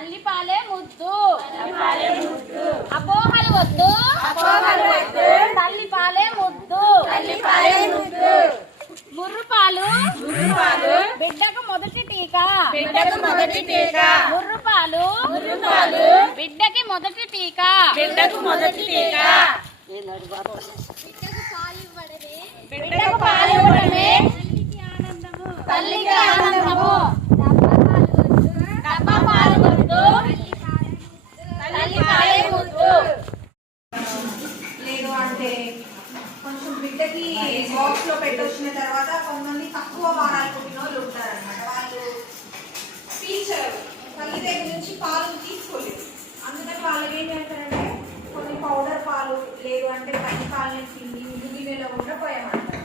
తల్లిపాలే ముద్దు. అపోహలు వద్దు. తల్లిపాలే ముద్దు. ముర్రుపాలు. బిడ్డకు మొదటి టీకా. బిడ్డకు మొదటి టీకా. ముర్రుపాలు. బిడ్డకి మొదటి టీకా. బిడ్డకు మొదటి టీకా. బిడ్డకు పాలు ఇవ్వడమే. తల్లికి ఆనందము డబ్బా పాలు వద్దు తల్లి పాలే ముద్దు లేదు అంటే కొంచెం బిడ్డకి బాక్స్లో పెట్టొచ్చిన తర్వాత కొంతమంది తక్కువ వారాలు పుట్టిన వాళ్ళు ఉంటారన్నమాట వాళ్ళు పీల్చరు తల్లి దగ్గర నుంచి పాలు తీసుకోలేదు అందుకని వాళ్ళకి ఏం చేస్తారంటే కొన్ని పౌడర్ పాలు లేదు అంటే పని పాలని పిండి ముగివేలో కూడా పోయామంటారు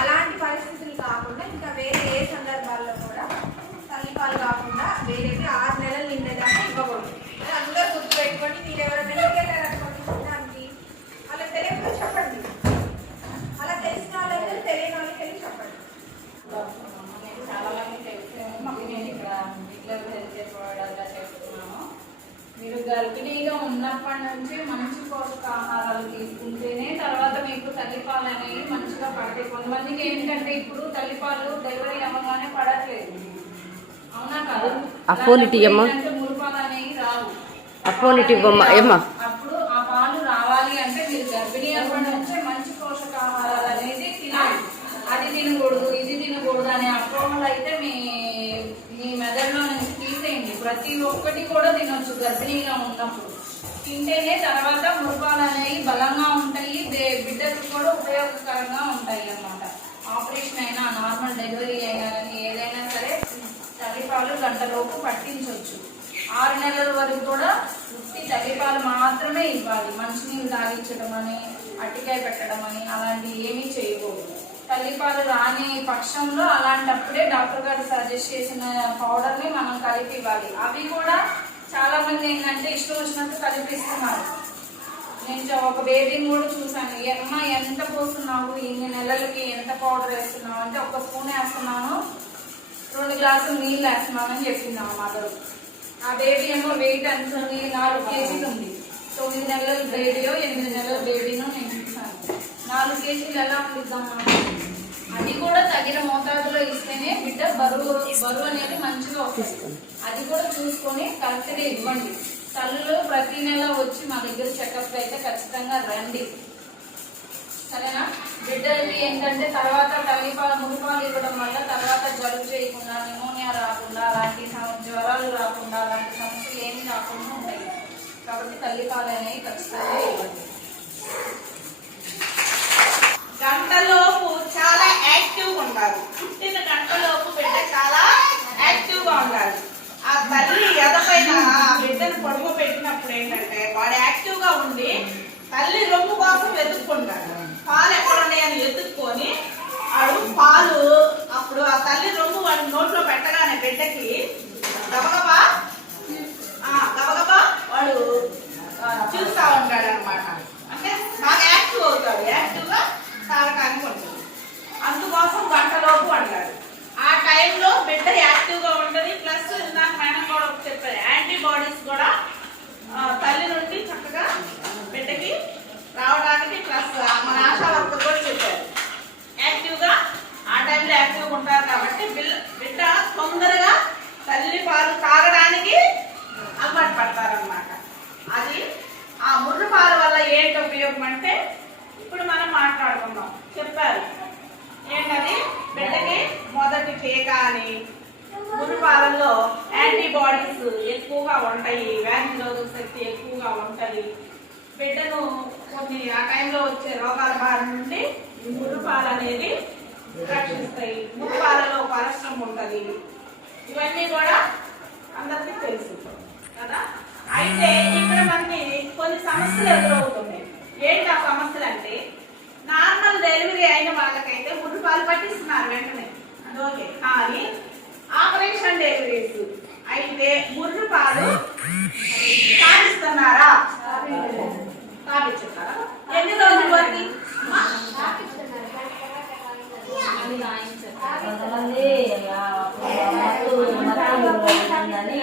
అలాంటి పరిస్థితులు కాకుండా ఇంకా వేరే ఏ సందర్భాల్లో కూడా తల్లిపాలు కాకుండా వేరేవి ఆరు నెలలు నిండేదాకా ఇవ్వకూడదు. అందరూ గుర్తుపెట్టుకొని మీరు ఎవరైనా గర్భిణీగా ఉన్నప్పటి నుంచి మంచి పోషకాహారాలు తీసుకుంటేనే తర్వాత మీకు తల్లిపాలు అనేవి మంచిగా పడతాయి. కొంతమందికి ఏంటంటే ఇప్పుడు తల్లిపాలు డెలివరీ అవ్వగానే పడట్లేదు. అవునా కాదు? అపోలిటీ అమ్మా. మురుపాలు అనేవి రావు. అపోలిటీ ఇవ్వమ్మా ఏమ్మా? అప్పుడు ఆ పాలు రావాలి అంటే మీరు గర్భిణీ అప్పటి నుంచే మంచి పోషకాహారాలు అనేది తినాలి. అది తినకూడదు ఇది తినకూడదు అనే అపోహలు అయితే మీ మీ మెదడులో ప్రతి ఒక్కటి కూడా తినొచ్చు గర్భిణీగా ఉన్నప్పుడు. తింటేనే తర్వాత మృగాలు అనేవి బలంగా ఉంటాయి బిడ్డకు కూడా ఉపయోగకరంగా ఉంటాయి అన్నమాట. ఆపరేషన్ అయినా నార్మల్ డెలివరీ అయినా కానీ ఏదైనా సరే తల్లిపాలు గంటలోపు పట్టించవచ్చు ఆరు నెలల వరకు కూడా ఉత్తి తల్లిపాలు మాత్రమే ఇవ్వాలి. మంచినీళ్ళు తాగించడం అని అట్టికాయ పెట్టడం అని అలాంటివి ఏమీ చేయకూడదు. తల్లిపాలు రాని పక్షంలో అలాంటప్పుడే డాక్టర్ గారు సజెస్ట్ చేసిన పౌడర్ని మనం కలిపి ఇవ్వాలి. అవి కూడా చాలా మంది ఏంటంటే ఇష్టం వచ్చినట్టు కలిపిస్తున్నారు. నేను ఒక బేబీని కూడా చూసాను అమ్మ ఎంత పోస్తున్నావు? ఇన్ని నెలలకి ఎంత పౌడర్ వేస్తున్నావు? అంటే ఒక స్పూన్ వేస్తున్నాను. రెండు గ్లాసులు నీళ్ళు వేస్తున్నాను అని చెప్పింది ఆ మదర్ ఆ బేబీ ఏమో వెయిట్ అనుకుని నాలుగు కేజీలు ఉంది. తొమ్మిది నెలల బేబీయో ఎనిమిది నెలల బేబీనో నేను చూసాను నాలుగు కేజీలు ఎలా ఉండిద్దామా అది కూడా తగిన మోతాదులో ఇస్తేనే బిడ్డ బరువు బరువు అనేది మంచిగా వస్తుంది. అది కూడా చూసుకొని కరెక్ట్గా ఇవ్వండి. తల్లులు ప్రతి నెల వచ్చి మా దగ్గర చెకప్ అయితే ఖచ్చితంగా రండి. సరేనా? బిడ్డలకి ఏంటంటే తర్వాత తల్లిపాలు మురిపాలు ఇవ్వడం వల్ల తర్వాత జలుబు చేయకుండా నిమోనియా రాకుండా అలాంటి సమ- జ్వరాలు రాకుండా అలాంటి సమస్యలు ఏమి రాకుండా ఉంటాయి. కాబట్టి తల్లిపాలు అనేవి ఖచ్చితంగా ఇవ్వండి. గంటలో ఉంటారు పుట్టిన గంటలోపు బిడ్డ చాలా యాక్టివ్గా ఉండాలి. ఆ తల్లి ఎదపైన ఆ బిడ్డను పొడుగు పెట్టినప్పుడు ఏంటంటే వాడు యాక్టివ్గా ఉండి తల్లి రొమ్ము కోసం వెతుక్కుంటాడు. పాలు ఎక్కడ ఉన్నాయని వెతుక్కొని వాడు పాలు అప్పుడు ఆ తల్లి రొమ్ము వాడి నోట్లో పెట్టగానే బిడ్డకి గబగబా ఆ, గబగబా వాడు ఆ, చూస్తా ఉంటాడు అనమాట అంటే బాగా యాక్టివ్ అవుతాడు యాక్టివ్గా తాగటానికి ఉంటుంది అందుకోసం గంటలోపు అంటారు ఆ టైంలో బిడ్డ యాక్టివ్గా ఉంటుంది ప్లస్ నాకు మేడం కూడా ఒకటి చెప్పారు యాంటీబాడీస్ కూడా ఆ, తల్లి నుండి చక్కగా బిడ్డకి రావడానికి ప్లస్ మన ఆశా వర్కర్ కూడా చెప్పారు యాక్టివ్గా ఆ టైంలో యాక్టివ్గా ఉంటారు కాబట్టి బిల్- బిడ్డ తొందరగా తల్లి పాలు తాగడానికి అలవాటు పడతారనమాట అది ఆ ముర్రు పాల వల్ల ఏంటి ఉపయోగం అంటే ఇప్పుడు మనం మాట్లాడుకున్నాం చెప్పారు ఏంటది బిడ్డకి మొదటి టీకా అని ముర్రు పాలల్లో యాంటీబాడీస్ ఎక్కువగా ఉంటాయి వ్యాధి నిరోధక శక్తి ఎక్కువగా ఉంటుంది బిడ్డను కొన్ని ఆ టైంలో వచ్చే రోగాల బారి నుండి ఈ ముర్రు పాలు అనేది రక్షిస్తాయి. ముర్రు పాలలో పరిశ్రమ ఉంటుంది. ఇవన్నీ కూడా అందరికీ తెలుసు. కదా? అయితే ఇక్కడ మనకి కొన్ని సమస్యలు ఎదురవుతున్నాయి. ఏంటి ఆ సమస్యలు అంటే నార్మల్ డెలివరీ అయిన వాళ్ళకైతే ముడ్డు పాలు పట్టిస్తున్నారు వెంటనే. ఓకే. కానీ ఆపరేషన్ డెలివరీస్ అయితే ముర్రు పాలు తాగిస్తున్నారా తాగించున్నారా ఎన్ని రోజులు వరకు కొంతమంది ఆ, మత్తు మత్తు ఉందని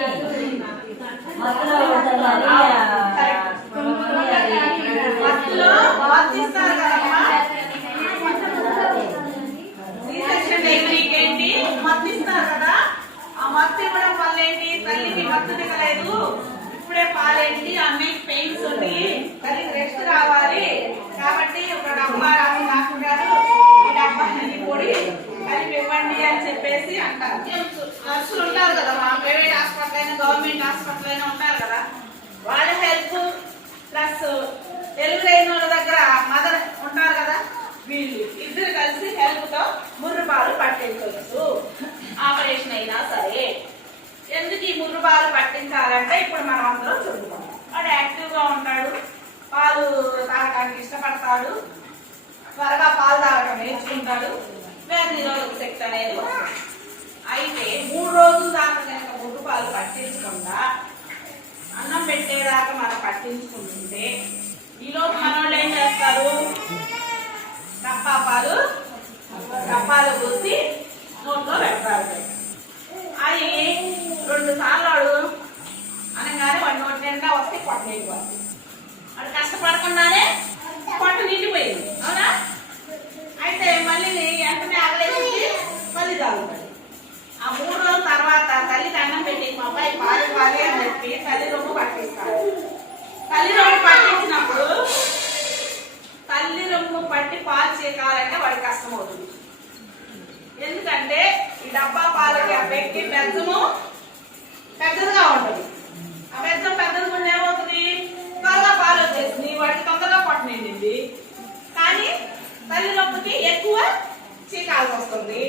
మత్తులో మత్తిస్తారు కదమ్మా సి సెక్షన్ డెలివరీకి ఏంటి మత్తు ఇస్తారు కదా ఆ మత్తు ఇవ్వడం వల్ల ఏంటి తల్లికి మత్తు దిగలేదు ఇప్పుడే పాలేంటి అమ్మాయికి పెయిన్స్ ఉంది తల్లికి రెస్ట్ రావాలి కాబట్టి ఒక డబ్బా రాసి డాక్టర్ గారు ఈ డబ్బా ఈ పొడి తల్లికి ఇవ్వండి అని చెప్పేసి అంటారు నర్సులు ఉంటారు కదా మా ప్రైవేట్ హాస్పిటల్ అయినా గవర్నమెంట్ హాస్పిటల్ అయినా ఉంటారు కదా వాళ్ళ హెల్ప్ ప్లస్ డెలివరీ అయిన వాళ్ళ దగ్గర మదర్ ఉంటారు కదా వీళ్ళు ఇద్దరు కలిసి హెల్ప్తో ముర్రుబాలు పట్టించవచ్చు ఆపరేషన్ అయినా సరే ఈ ముర్రు బాలు పట్టించాలంటే ఇప్పుడు మనం అందులో చూద్దాం వాడు యాక్టివ్గా ఉంటాడు. పాలు తాగడానికి ఇష్టపడతాడు. త్వరగా పాలు తాగడం నేర్చుకుంటాడు. వ్యాధి నిరోధక శక్తి అనేది వస్తుంది. అయితే మూడు రోజులు దాకా కనుక ముర్రు పాలు పట్టించకుండా అన్నం పెట్టేదాకా మనం పట్టించుకుంటుంటే ఈలోపు మనోళ్ళు ఏం చేస్తారు డబ్బా పాలు డబ్బాలు పోసి నోట్లో పెడతారు అది రెండు సార్లు వాడు అనగానే వాడి నోటి నిండా వస్తే పొట్ట నిండిపోతుంది వాడు కష్టపడకుండానే పొట్ట నిండిపోయింది అవునా అయితే మళ్ళీ వెంటనే ఆగలేసి మళ్ళీ తాగుతాడు ఆ మూడు రోజుల తర్వాత తల్లికి అన్నం పెట్టి మా అబ్బాయి పాలు పాలి అని చెప్పి తల్లి రొమ్ము పట్టిస్తాడు తల్లి రొమ్ము పట్టించినప్పుడు తల్లి రొమ్ము పట్టి పాలు చేకాలంటే వాడికి కష్టం అవుతుంది ఎందుకంటే ఈ డబ్బా పాలకి ఆ వ్యక్తి బెద్దము పెద్దదిగా ఉంటుంది ఆ బెద్దం పెద్దదిగా ఉండి ఏమవుతుంది త్వరగా పాలు వచ్చేసింది వాడికి తొందరగా పొట్ట నిండింది కానీ తల్లి నొప్పికి ఎక్కువ చీకాల్సి వస్తుంది.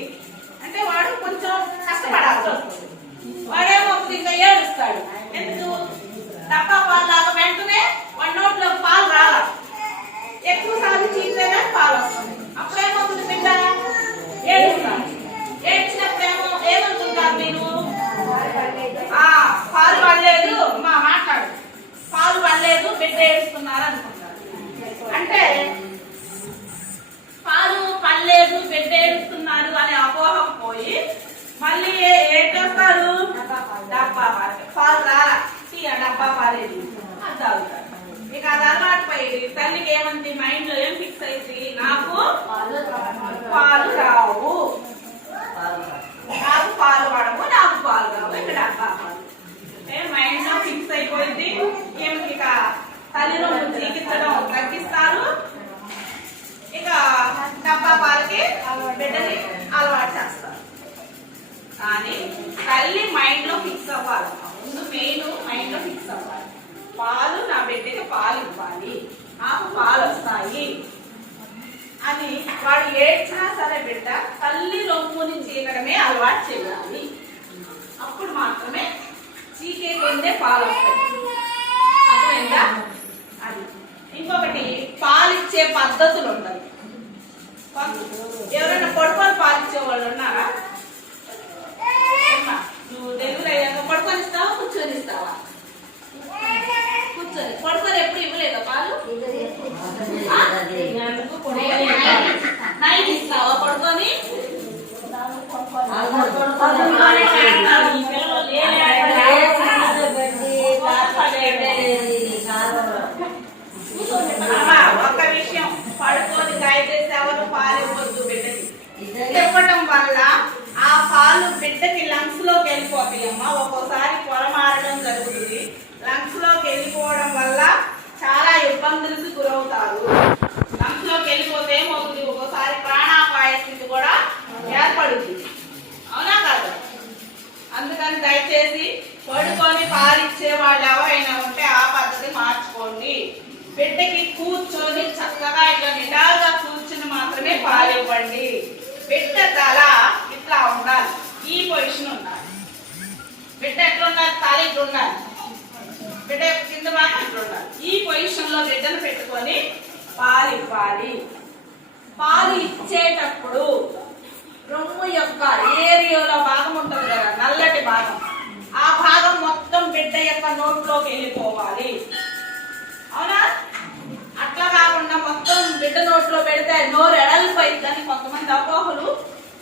అంటే వాడు కొంచెం కష్టపడాల్సి వస్తుంది. వాడేమో ఇంకా ఏడుస్తాడు. ఎందుకు? డబ్బా పాలు తాగ వెంటనే వాడి నోట్లో పాలు రాల ఎక్కువ సార్లు చీకితేనే పాలు వస్తుంది. అప్పుడేమవుతుంది బిడ్డ ఏడుస్తాను ఏడ్చినప్పుడేమో ఏమనుకుంటారు నేను మీరు పాలు పడలేదు మా మాట్లాడు. పాలు పడలేదు బిడ్డ ఏడుస్తున్నారు అనుకుంటారు అంటే పడలేదు బిడ్డ ఏడుస్తున్నారు అనే అపోహం పోయి మళ్ళీ ఏ- ఏం చేస్తారు? డబ్బా పాలు. పాలు. రాలా. టీ ఆ డబ్బా పాలేదు అది తాగుతారు. ఇక అది అలవాటు పోయి తల్లికి ఏమంది? మైండ్లో ఏం ఫిక్స్ అయింది నాకు పాలు రావు నాకు పాలు పడవు నాకు పాలు రావు ఇక్కడ డబ్బా పాలు ఏ మైండ్లో ఫిక్స్ అయిపోయింది ఏమిటి ఇక తల్లిలో చికిత్సడం తగ్గిస్తారు ఇక డబ్బా పాలకి బిడ్డని అలవాటు చేస్తారు కానీ తల్లి మైండ్లో ఫిక్స్ అవ్వాలి ముందు మెయిన్ మైండ్లో ఫిక్స్ అవ్వాలి పాలు నా బిడ్డకి పాలు ఇవ్వాలి నాకు పాలు వస్తాయి అని వాడు ఏడ్చినా సరే బిడ్డ తల్లి రొమ్ముని చీకడమే అలవాటు చేయాలి. అప్పుడు మాత్రమే చీకే కిందే పాలు వస్తాయి అర్థమైందా? అది. ఇంకొకటి పాలిచ్చే పద్ధతులు ఉంటాయి ఎవరైనా పొడపలు పాలిచ్చే వాళ్ళు ఉన్నారా నువ్వు తెలుగు అయ్యాక పడుకొని ఇస్తావా కూర్చొని ఇస్తావా కూర్చొని పడుకొని ఎప్పుడు ఇవ్వలేదా పాలు ఆ? నైట్ ఇస్తావా పడుకొని ఈ పిల్లలు లేని అమ్మా, ఒక్క విషయం పడుకొని దయచేసి ఎవరు పాలు ఇవ్వద్దు బిడ్డకి ఇవ్వటం వల్ల ఆ పాలు బిడ్డకి లంగ్స్లోకి వెళ్ళిపోతాయి అమ్మ. ఒక్కోసారి పొర మారడం జరుగుతుంది. లంగ్స్లోకి వెళ్ళిపోవడం వల్ల చాలా ఇబ్బందులకు గురవుతారు. లంగ్స్లోకి వెళ్ళిపోతే ఏమవుతుంది? ఒక్కోసారి ప్రాణాపాయ స్థితి కూడా ఏర్పడుతుంది. అవునా కాదు? అందుకని దయచేసి పడుకొని పాలిచ్చే వాళ్ళు ఎవరైనా ఉంటే ఆ పద్ధతి మార్చుకోండి. బిడ్డకి కూర్చొని చక్కగా ఇట్లా నిటారుగా కూర్చుని మాత్రమే పాలివ్వండి బిడ్డ తల ఇట్లా ఉండాలి. ఈ పొజిషన్ ఉండాలి. బిడ్డ ఎట్లా ఉండాలి? తల ఇట్లా ఉండాలి. బిడ్డ కింద భాగం ఇట్లా ఉండాలి. ఈ పొజిషన్లో బిడ్డను పెట్టుకొని పాలు ఇవ్వాలి. పాలు ఇచ్చేటప్పుడు రొమ్ము యొక్క ఏరియాలో భాగం ఉంటుంది కదా నల్లటి భాగం. ఆ భాగం మొత్తం బిడ్డ యొక్క నోట్లోకి వెళ్ళిపోవాలి. అవునా? కాకుండా మొత్తం బిడ్డ నోట్లో పెడితే నోరు ఎడలిపోయిందని కొంతమంది అపోహలు.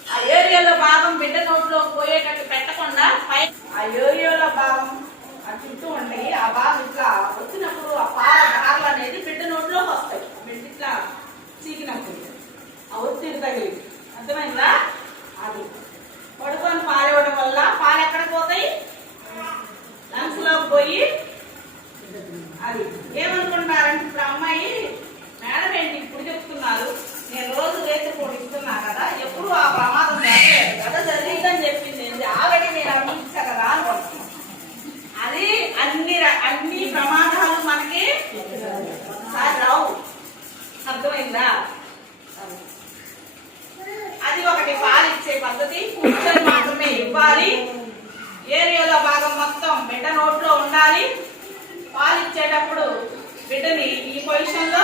ఆ ఏరియాలో భాగం బిడ్డ నోట్లో పోయేటట్టు పెట్టకుండా పై ఆ ఏరియాలో భాగం అటు చుట్టూ ఉంటాయి ఆ భాగం ఇట్లా వచ్చినప్పుడు ఆ పాల దారులు అనేది బిడ్డ నోట్లోకి వస్తాయి. బిడ్డ ఇట్లా చీకినప్పుడు. ఆ ఒత్తిడి తగిలి అర్థమైందా? అది పడుకొని పాలు ఇవ్వడం వల్ల పాలు ఎక్కడికి పోతాయి లంగ్స్లోకి పోయి అది ఏమనుకుంటారంటే ఇప్పుడు అమ్మాయి మేడం ఏంటి ఇప్పుడు చెప్తున్నారు నేను రోజు రేపు కూడా ఇస్తున్నా కదా ఎప్పుడు ఆ ప్రమాదం జరగలేదు కదా జరిగిందని చెప్పింది ఏంటి? ఆల్రెడీ నేను అందించా కదా అనుకుంటున్నాను అది అన్ని ర- అన్ని ప్రమాదాలు మనకి ఒకసారి రావు అర్థమైందా అది ఒకటి పాలు ఇచ్చే పద్ధతి కూర్చొని మాత్రమే ఇవ్వాలి. ఏరియాలో భాగం మొత్తం బిడ్డ నోట్లో ఉండాలి. పాలు ఇచ్చేటప్పుడు బిడ్డని ఈ పొజిషన్లో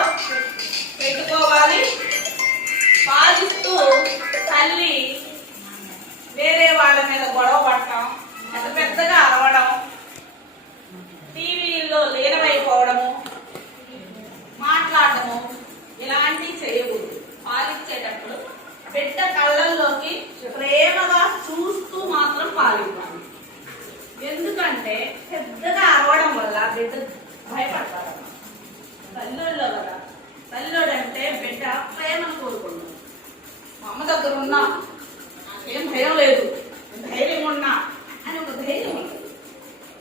పెట్టుకోవాలి. పాలిస్తూ తల్లి వేరే వాళ్ళ మీద గొడవ పడటం పెద్ద పెద్దగా అరవడం టీవీలో లీనమైపోవడము మాట్లాడటము ఇలాంటివి చేయకూడదు. పాలిచ్చేటప్పుడు బిడ్డ కళ్ళల్లోకి ప్రేమగా చూస్తూ మాత్రం పాలివ్వాలి. ఎందుకంటే పెద్దగా అరవడం వల్ల బిడ్డ భయపడతారు తల్లిలో కదా. తల్లిలోడు అంటే బిడ్డ ప్రేమను కోరుకున్నాడు మా అమ్మ దగ్గర ఉన్నా నాకేం భయం లేదు. ధైర్యం ఉన్నా అని ఒక ధైర్యం ఉంటుంది.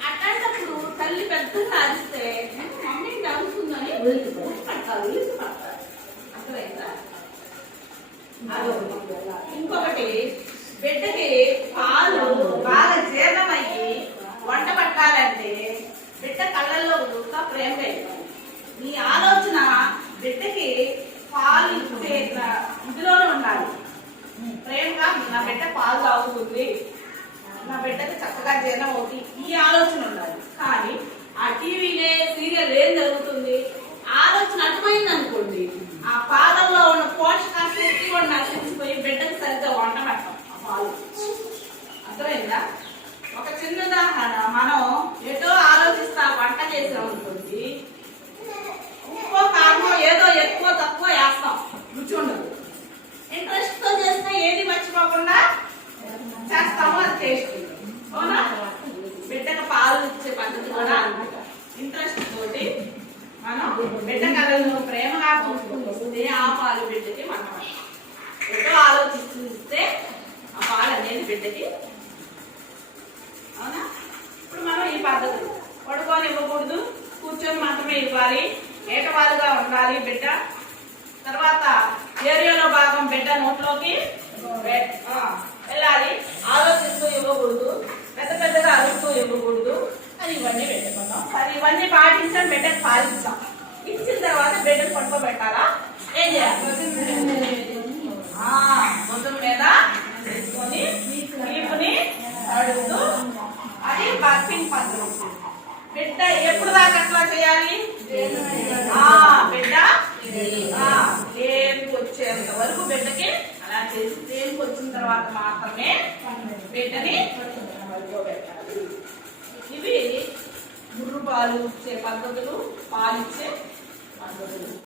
అట్లాంటప్పుడు తల్లి పెద్దగా అరిస్తే మమ్మీ నవ్వుతుందని ఇంకొకటి బిడ్డకి పాలు బాగా జీర్ణమయ్యి వంట పట్టాలంటే బిడ్డ కళ్ళల్లో ఒక ప్రేమ వేయాలి నీ ఆలోచన బిడ్డకి పాలు ఇచ్చే ఇందులోనే ఉండాలి. ప్రేమగా నా బిడ్డ పాలు తాగుతుంది. నా బిడ్డకి చక్కగా జీర్ణం అవుతుంది. ఈ ఆలోచన ఉండాలి. కానీ ఆ టీవీలే సీరియల్ ఏం జరుగుతుంది? ఆలోచన అటుపోయింది అనుకోండి ఆ పాలల్లో ఉన్న పోషకాశక్తి కూడా నశించిపోయి బిడ్డకి సరిగ్గా వంట పట్టం పాలు. అర్థమైందా? ఒక చిన్న ఉదాహరణ. మనం ఏదో ఆలోచిస్తా వంట చేసాం అనుకోండి ఉప్పు కారణం ఏదో ఎక్కువ తక్కువ వేస్తాం రుచి ఉండదు ఇంట్రెస్ట్తో చేస్తే ఏది మర్చిపోకుండా చేస్తాము అది టేస్ట్ అవునా బిడ్డకు పాలు ఇచ్చే పద్ధతి కూడా ఇంట్రెస్ట్ తోటి మనం బిడ్డ కళలను ప్రేమగా చూసుకుంటే ఆ పాలు బిడ్డకి మనం ఏదో ఆలోచిస్తూ ఇస్తే ఆ పాలు అనేది బిడ్డకి అవునా ఇప్పుడు మనం ఈ పద్ధతి పడుకొని కూర్చొని మాత్రమే ఇవ్వాలి. ఏటవాలుగా ఉండాలి బిడ్డ. తర్వాత ఏరియాలో భాగం బిడ్డ నోట్లోకి వెళ్ళాలి. ఆలోచిస్తూ ఇవ్వకూడదు. పెద్ద పెద్దగా అరుస్తూ ఇవ్వకూడదు అని ఇవన్నీ పెట్టుకుంటాం. సరే ఇవన్నీ పాటించాం బిడ్డకు పాలిస్తాం ఇచ్చిన తర్వాత బిడ్డను పడుకోబెట్టాలా? ఏం చేయాలి? మొత్తం మీద